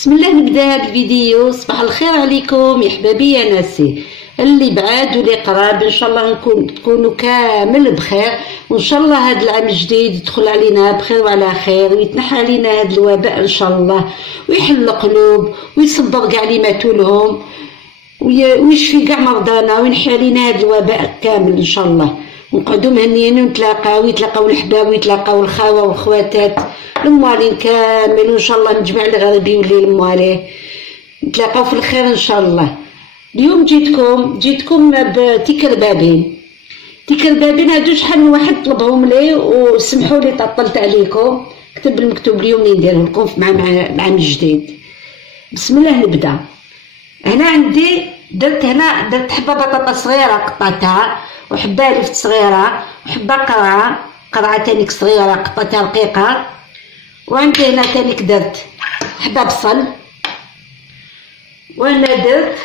بسم الله. نبدا هذا الفيديو. صباح الخير عليكم يا حبابي يا ناسي اللي بعاد واللي قراب، ان شاء الله تكونوا كامل بخير، وان شاء الله هذا العام الجديد يدخل علينا بخير وعلى خير، ويتنحى علينا هذا الوباء ان شاء الله، ويحل القلوب ويصبر كاع اللي ماتوا لهم، ويشفي كاع مرضانا، وينحي علينا هذا الوباء كامل ان شاء الله، ونقعدوا مهنيين ويتلاقاو الحباب ويتلاقاو الخاوه والخواتات الموالين كامل، وان شاء الله نجمع الغربي واللي المواليه نتلاقاو في الخير ان شاء الله. اليوم جيتكم بتيكر بابين هادو شحال من واحد طلبهم لي، وسمحوا لي طلت عليكم، كتب المكتوب اليوم اللي نديره لكم مع العام الجديد. بسم الله نبدا. هنا عندي درت حبه بطاطا صغيره قطعتها، وحبه لفت صغيره، وحبه قرعه تانيك صغيره قطعتها رقيقه، وعندي هنا تانيك درت حبه بصل، وهنا درت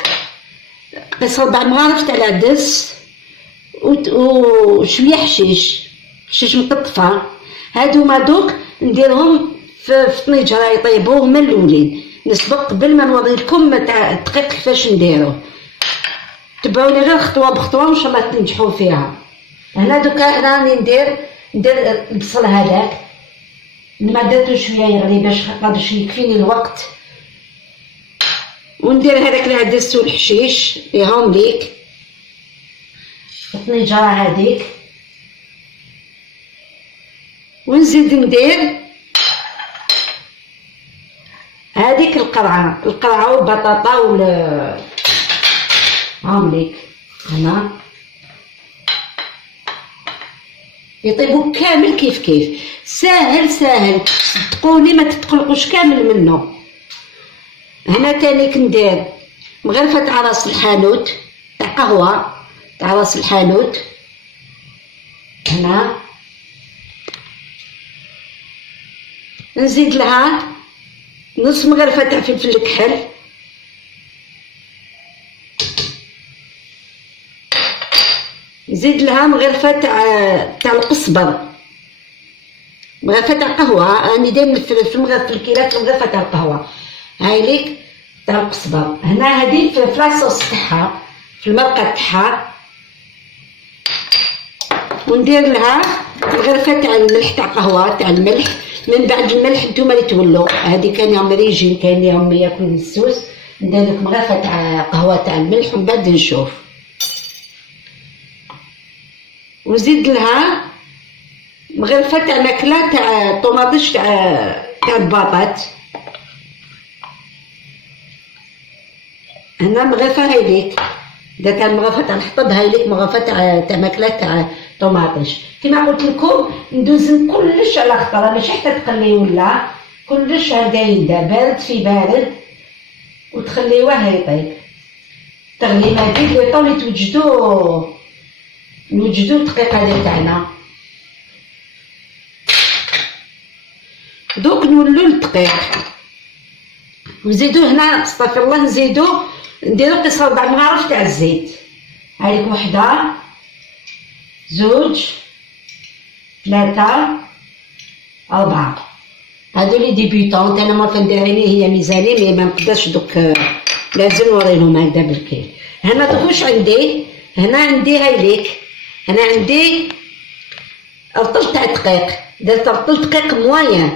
قيس 4 مغارف تاع العدس، وشويه حشيش مقطفه. هادوما دوك نديرهم في طنجره يطيبوا هما الاولين. نسبق قبل ما نوريلكم تاع الدقيق كيفاش نديروه، تبعوني غير خطوه بخطوه وان شاء الله تنجحوا فيها. هنا دوكا راني ندير البصل هذاك، ما درتو شويه يغلي باش باش يكفيني الوقت، وندير هذاك العدس والحشيش ليهم ليك في الطنجره هذيك، ونزيد ندير هذيك القرعه وبطاطا هاهم ليك هنا يطيبوا كامل كيف ساهل صدقوني ما تتقلقوش كامل منه. هنا تاني ندير مغرفه تاع راس الحانوت تاع قهوه تاع راس الحانوت، هنا نزيد لها نص مغرفه تاع فلفل الكحل، نزيد لها مغرفه تاع القزبر، مغرفه تاع قهوه، راني دايما في المغرفه الكيلات مغرفه تاع القهوه، هاي ليك تاع القزبر. هنا هذه في لاصوص تاعها في المرقه تاعها، وندير لها مغرفه تاع الملح تاع قهوه تاع الملح. من بعد الملح نتوما اللي تولوا، هذه كان يوم ريجين كاين يوم ياكل السوس، ندير لك مغرفه تاع قهوه تاع الملح، ومن بعد نشوف، ونزيد لها مغرفه تاع ماكله تاع طوماطيش تاع البطاط. هنا مغرفه هاي ليك درتها مغرفه تاع الحطب، هاي ليك مغرفه تاع ماكله تاع طوماطيش. كما قلت لكم ندوز كلش على خطره، ماشي حتى تقلي ولا كلش هكا يبدا بارد في بارد، وتخليوه يطيب تغلي ما بين لي طول نوجدو الدقيق هذا تاعنا. دوك نولو الدقيق ونزيدو هنا استغفر الله، نديرو قيس 4 مغارف تاع الزيت، هايليك 1 2 3 4. هادو لي ديبيوطون، انا ما كندير عيني هي ميزاني مي ما نقدرش دوك لازم نوريلهم هكذا بالكيل. هنا دوك واش عندي؟ هنا عندي هايليك، هنا عندي رطل تاع الدقيق، درت رطل دقيق موين،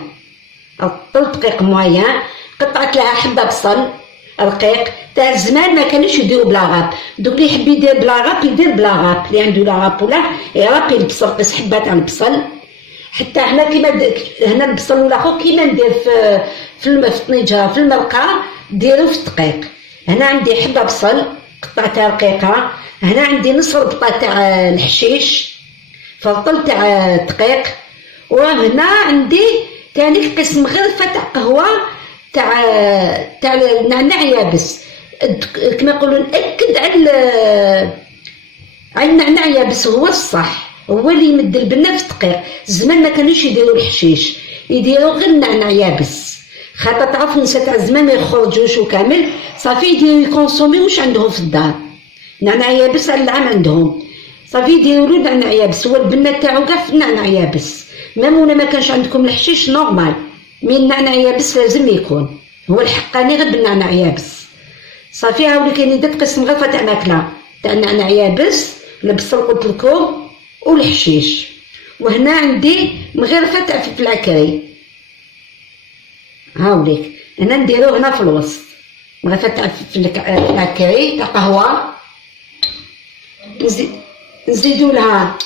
قطعت لها حبه بصل رقيق. تاع زمان ما كانوش يديروا بلا غاب، دوك اللي يحب يدير بلا غاب يدير بلا غاب، اللي عنده لا غاب ولا يرابي البصل قيس حبه تاع البصل. حتى هنا كيما هنا البصل والاخر كيما ندير في الطنجره في المرقه ديروا في الدقيق. هنا عندي حبه بصل قطعتها رقيقه، هنا عندي نص ربطه تاع الحشيش فرطل تاع الدقيق، وهنا عندي تاني قيس مغرفه تاع قهوه تاع النعناع يابس. كما يقولوا نأكد على النعناع يابس، هو الصح، هو اللي يمد البنه في الدقيق. زمان ما كانوش يديروا الحشيش، يديروا غير النعناع يابس، خاطر تعرفوا النساء تاع زمان ما يخرجوش وكامل صافي يديروا يكونسومي واش عندهم في الدار، نعناع يابس على العام عندهم، صافي يديروا له نعناع يابس، هو البنه تاعو كاع في النعناع يابس. ميم ولا ما كانش عندكم الحشيش نورمال، مي النعناع يابس لازم يكون. هو الحقاني غير بالنعناع يابس صافي. هاولي كاين داك قسم غرفه تاع ماكله تاع النعناع يابس البصل قلت لكم والحشيش. وهنا عندي مغرفه تاع فلفل عكري، هاوليك هنا نديروه هنا في الوسط مغرفه تاع فلفل عكري تاع قهوه. نزيدو لها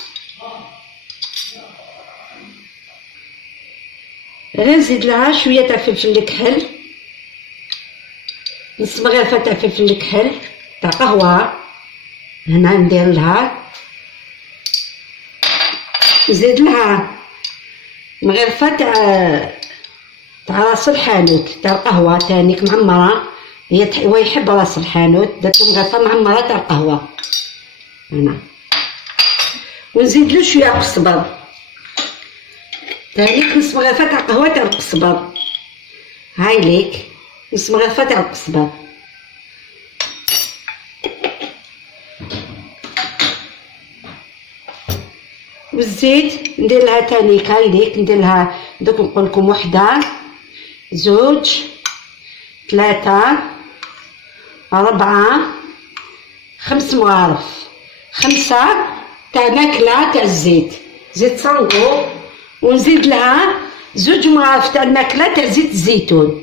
غير نزيد لها شويه تاع فلفل الكحل، نص مغرفه تاع فلفل الكحل تاع قهوه. هنا ندير لها نزيد لها مغرفه تاع راس الحانوت تاع القهوه تانيك معمره، هو يحب راس الحانوت، درت له مغرفه معمره تاع القهوه هنا. ونزيد له شويه قزبر تانيك نص مغرفه تاع قهوه تاع القزبر، هاي ليك نص مغرفه تاع القزبر. والزيت ندير لها تانيك، هاي ليك ندير لها دوك نقول لكم وحده زوج ثلاثه ربعه خمس مغارف، خمسه تاع ماكله تاع الزيت، زيت صنغو. ونزيد لها زوج مغارف تاع الماكله تاع زيت الزيتون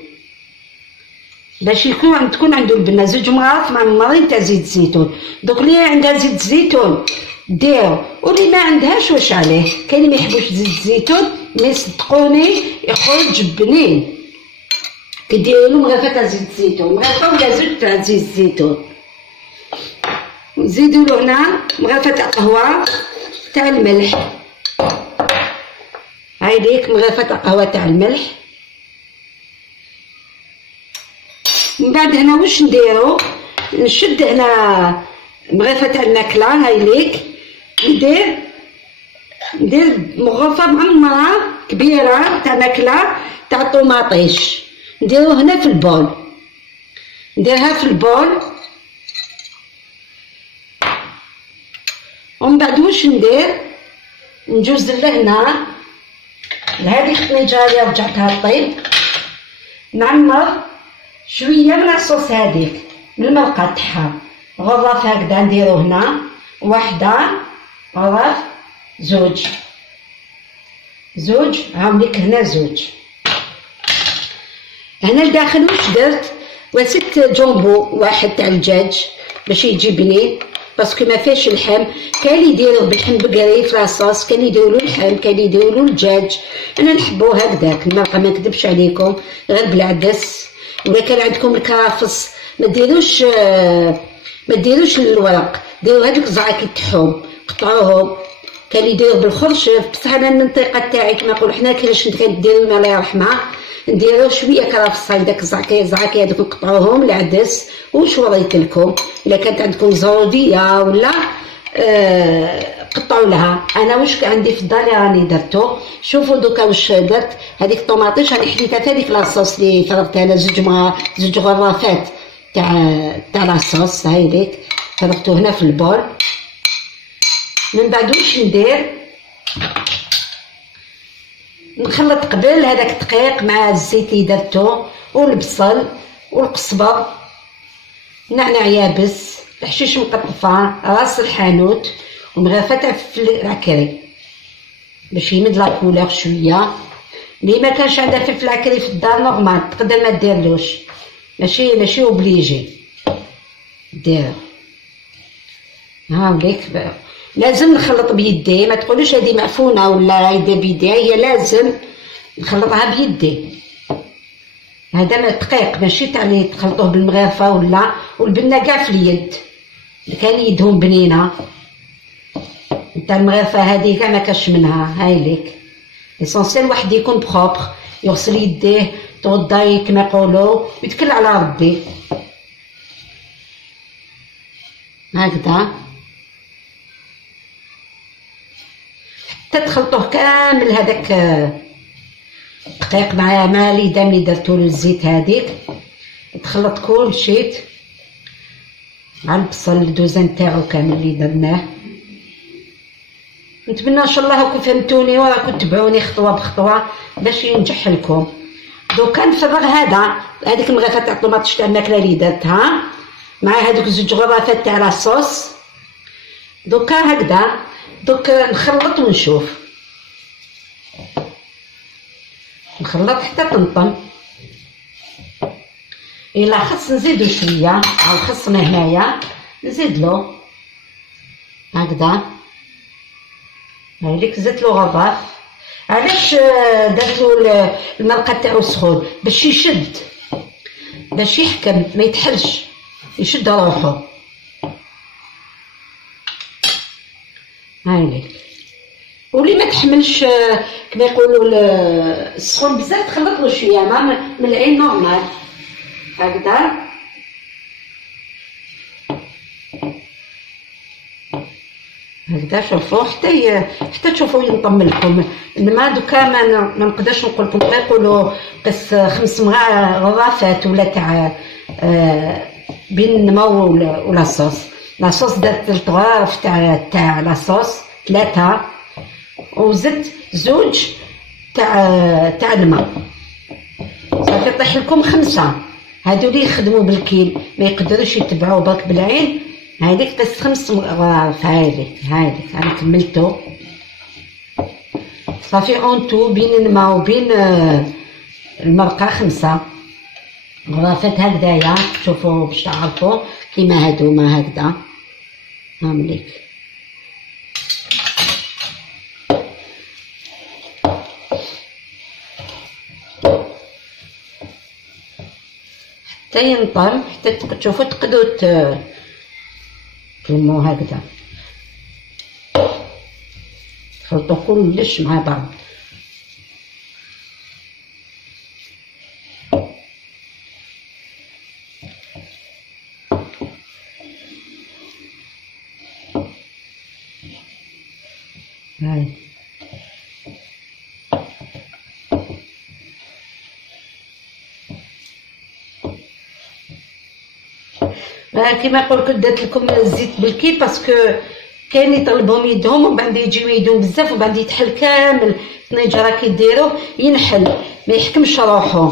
باش تكون عنده البنه، زوج مغارف معمرين تاع زيت الزيتون. دوك اللي عندها زيت الزيتون ديرو، واللي ما عندهاش واش عليه، كاين ما يحبوش زيت الزيتون مي صدقوني يخرج بنين. كديروا له مغرفه تاع زيت الزيتون، مغرفه ولا زوج تاع زيت الزيتون. نزيدوا له هنا مغرفه تاع قهوه تاع الملح، هاي ليك مغرفه تاع قهوه تاع الملح. من بعد هنا واش نديرو، نشد هنا مغرفه تاع الماكله، هاي ليك ندير مغرفه معمره كبيره تاع ماكله تاع طوماطيش، نديرو هنا في البول، نديرها في البول. ومن بعد واش ندير، نجوز لهنا لهاديك الطنجره اللي رجعتها طيب، نعمر شويه من الصوص هذيك من المرقه تاعها، غرف هكذا نديرو هنا واحده غرف زوج هاوليك هنا زوج. هنا لداخل واش درت، وست جامبو واحد تاع الدجاج باش يجي بنين باسكو ما فيهش اللحم. كاين يديروه باللحم بقري في لاصوص، كاين يديروا له اللحم، كاين يديروا له الدجاج. انا نحبو هكذاك المرقه، ما نكذبش عليكم، غير بالعدس. ولا كان عندكم الكرافس ما ديروش الورق، ديروا هذوك الزعاكي تاعهم قطعوهم. كان يديروه بالخرشف، بصح انا المنطقه تاعي كما نقولوا حنا كيفاش كنديروا الله يرحمها، نديرو شويه كرافس هكذاك الزعاكي هذوك نقطعوهم العدس. واش وريت لكم الا كانت عندكم زروديه ولا قطعوا لها. انا واش عندي في الدار راني درتو. شوفوا دوكا واش درت، هذيك الطوماطيش راني حليتها في هذيك لاصوص اللي فرغتها انا زوج غرافات تاع لاصوص، هاي ليك فرغتو هنا في البول. من بعد واش ندير، نخلط قبل هذاك الدقيق مع الزيت اللي درتو والبصل والقزبر، نعناع يابس، الحشيش مقطفه، راس الحانوت، ومغرفه تاع فلفل عكري باش يمد لا كولور شويه. اللي ما كانش عندها فلفل عكري في الدار نورمال تقدر ما ديرلوش، ماشي اوبليجي دير. هاوليك لازم نخلط بيدي، ما تقولوش هذه معفونه ولا يدي بيدي، هي لازم نخلطها بيدي. هذا ما دقيق ماشي تاع اللي تخلطوه بالمغرفه ولا، والبنه كاع في اليد كان يدهم بنينه تاع المغرفه هذه كاع ما كاش منها. هاي ليك ليسونسيال واحد يكون بروبر، يغسل يديه توضاي كما يقولوا ويتكل على ربي هكذا حتى تخلطوه كامل. هذاك دقيق مع ليدام اللي درتو له الزيت هذيك، تخلط كلشي مع البصل الدوزان تاعو كامل اللي درناه. نتمنى ان شاء الله راكم فهمتوني وراكم تبعوني خطوه بخطوه باش ينجح لكم. دوكا نفرغ هذيك المغرفه تاع الطوماطيش تاع الماكله اللي درتها مع هذوك زوج غرافات تاع لاصوص. دوكا هكذا نخلط ونشوف، نخلط حتى تنطم. الا خص نزيدو شويه او خصنا هنايا نزيدلو هكذا. هايليك زدت له غرف. علاش درتو المرقه تاعو سخون؟ باش يشد، باش يحكم ما يتحلش، يشد روحو. هايليك. واللي ما تحملش كما يقولوا السخون بزاف تخلط له شويه من العين نورمال هكذا. هكذا شوفوا حتى تشوفوا ينطم لكم الماء. دوكا ما نقدرش نقول لكم غير يقولوا قص 5 غرافات ولا تاع بين النمو ولا صوص. لاصوص درت 3 غراف تاع لاصوص 3 وزدت 2 تاع الماء. صافي يطيح لكم 5. هادو اللي يخدموا بالكيل ما يقدروش يتبعوا برك بالعين. هايليك قص 5 غراف. هايليك انا كملتو. صافي اونتو بين الماء وبين المرقه 5 غرافات هكذايا. شوفوا باش تعرفوا كيما هادوما هكذا. هامليك حتى ينطم، حتى تشوفوا تقدروا تلموا هكذا. خلطوا كلش مع بعض. هاي كيما قلت درت لكم الزيت بالكيل باسكو كاين يطلبهم يدهم ومن بعد يجيو يدهم بزاف ومن بعد يتحل كامل الطنجره كي ديروه ينحل ما يحكمش روحو.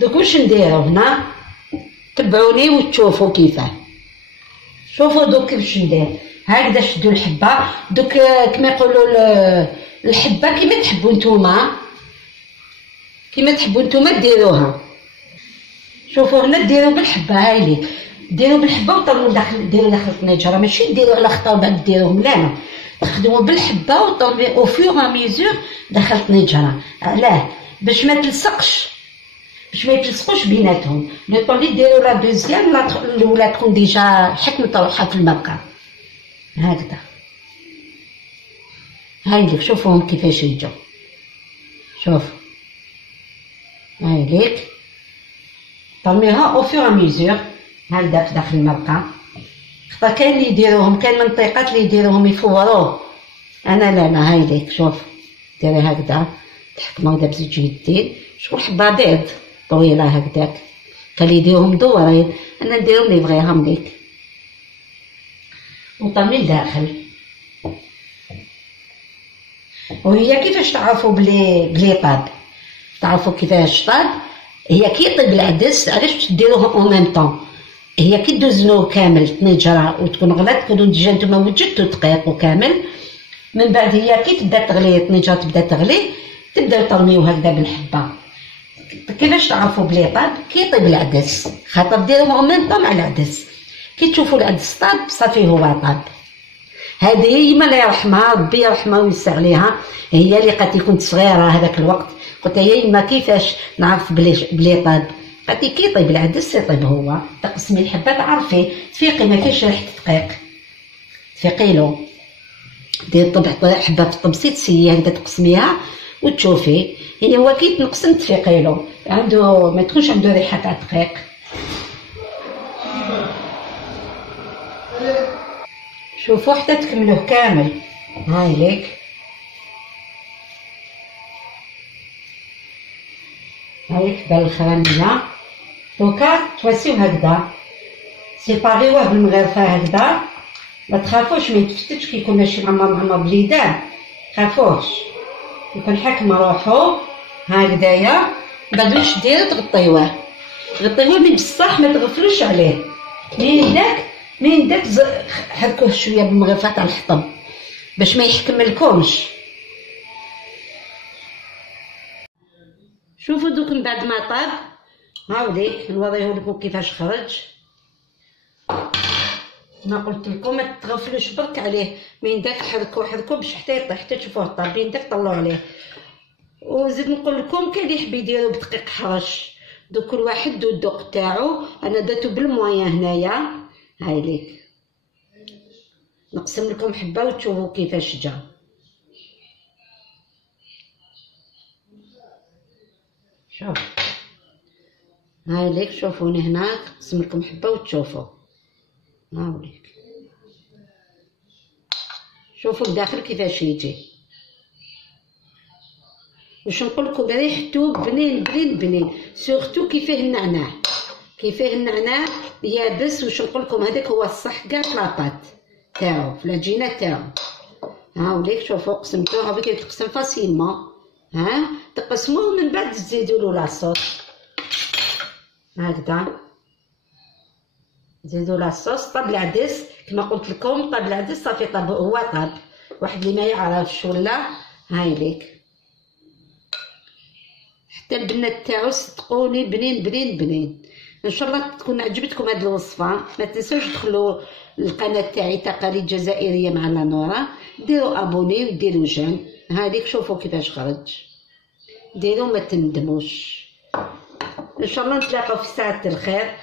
دوك واش نديرو هنا؟ تبعوني وتشوفوا كيفاه. شوفوا دوك كيفاش ندير. هكذا شدوا الحبه. دوك كما يقولوا الحبه كيما تحبوا نتوما، كيما تحبوا نتوما ديروها. شوفوا هنا ديروا بالحبه. هايليك ديروا بالحبه وطلعوا ديروا داخل الطنجره، ماشي ديروا على خطا وبعد ديروهم. لا تخدموا بالحبه وطلعوا او فور ميزور داخل الطنجره. علاه؟ باش ما تلصقش، باش ما يتلصقوش بيناتهم. لو طون اللي ديروا لا دوزيام الاولى تكون ديجا حكمت روحها في المرقه هكذا. هايليك شوفوهم كيفاش يجوا. شوف هايليك طميها او فور ميزور هكذا في داخل المرقه. خطا كاين اللي يديروهم، كاين منطقات اللي يديروهم يفوروه. انا لا هايليك شوف ديري هكذا تحكموا هكذا بزوج يدين. شغل حبه بيض طويله هكذاك. كان يديروهم مدورين، انا نديرهم لي بغيهم ليك وطمي لداخل. وهي كيفاش تعرفوا بلي طاب؟ تعرفوا كيفاش طاب؟ هي كي يطيب العدس علاش تديروه اون ميم طون؟ هي كي دوزنوه كامل الطنجره وتكون غلات تكونوا ديجا نتوما وجدتوا دقيق وكامل. من بعد هي كي تبدا تغلي الطنجره تبدا تغلي تبداو ترميو هكذا بالحبه. كيفاش تعرفوا بلي طاب؟ كي يطيب العدس، خاطر ديروه اون ميم طون مع العدس. كي تشوفوا العدس طاب صافي هو طاب. هذه هي ما الله يرحمها ربي يرحمها ويوسع عليها. هي اللي قالت لي كنت صغيره هذاك الوقت قلت لها يا يما كيفاش نعرف بلي طاب؟ قالت لي كي يطيب العدس يطيب هو. تقسمي الحبه تعرفي تفيقي ما فيهش ريحه دقيق تفيقيلو. دير طبع حبه في الطبسيط سيي هكذا تقسميها وتشوفي. هي هو كي تنقسم تفيقيلو عنده ما تكونش عنده ريحه تاع دقيق. شوفوا حتى تكملوه كامل. هايليك هايليك بالخراميه. دوكا تواسيو هكذا سيباريوه بالمغرفه هكذا ما تخافوش، ما يتفتتش كيكون ماشي معمر باليدان، خافوش يكون حاكم روحو هكذايا. بعد واش ديرو تغطيوه من بصح ما تغفلوش عليه. من داك حركوه شويه بالمغرفه تاع الحطب باش ما يحكملكمش. شوفوا دوك من بعد ما طاب هاوليك نوريهولكم كيفاش خرج. ما قلت لكم ما تغفلوش برك عليه، من داك حركو باش حتى يطيح، حتى تشوفوه طاب، من داك طلعوا عليه. وزيد نقول لكم كاين اللي يحب يديرو بدقيق حرش، دوك كل واحد الذوق تاعو. انا درتو بالمويه هنايا، هاي ليك نقسم لكم حبه وتشوفوا كيفاش جا. شوف هاي ليك، شوفوني هنا نقسم لكم حبه وتشوفوا. هاوليك شوفوا الداخل كيفاش يجي. واش نقول لكم ريحتو بنين سورتو كي فيه النعناع يابس. واش نقول لكم هذاك هو الصح كاع في لاطات تاعو، في العجينه تاعو. هاوليك شوفوا قسمتوه، هاوليك يتقسم فاسيلمون. تقسموه من بعد تزيدوا له لاصوص هكذا، زيدوا لاصوص. طاب العدس كما قلت لكم، طاب العدس صافي طاب، هو طاب. واحد اللي ما يعرفش ولا هاي ليك حتى البنات تاعو صدقوني بنين. ان شاء الله تكون عجبتكم هذه الوصفه. ما تنسوش تدخلوا القناه تاعي تقاليد جزائريه مع لانورا، ديروا ابوني وديروا جيم. هذيك شوفوا كيفاش خرج، ديروا ما تندموش. ان شاء الله نتلاقاو في ساعه الخير،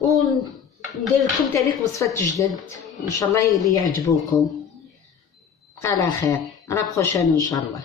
وندير لكم تانيك وصفات جدد ان شاء الله اللي يعجبوكم. على خير، على بروشين ان شاء الله.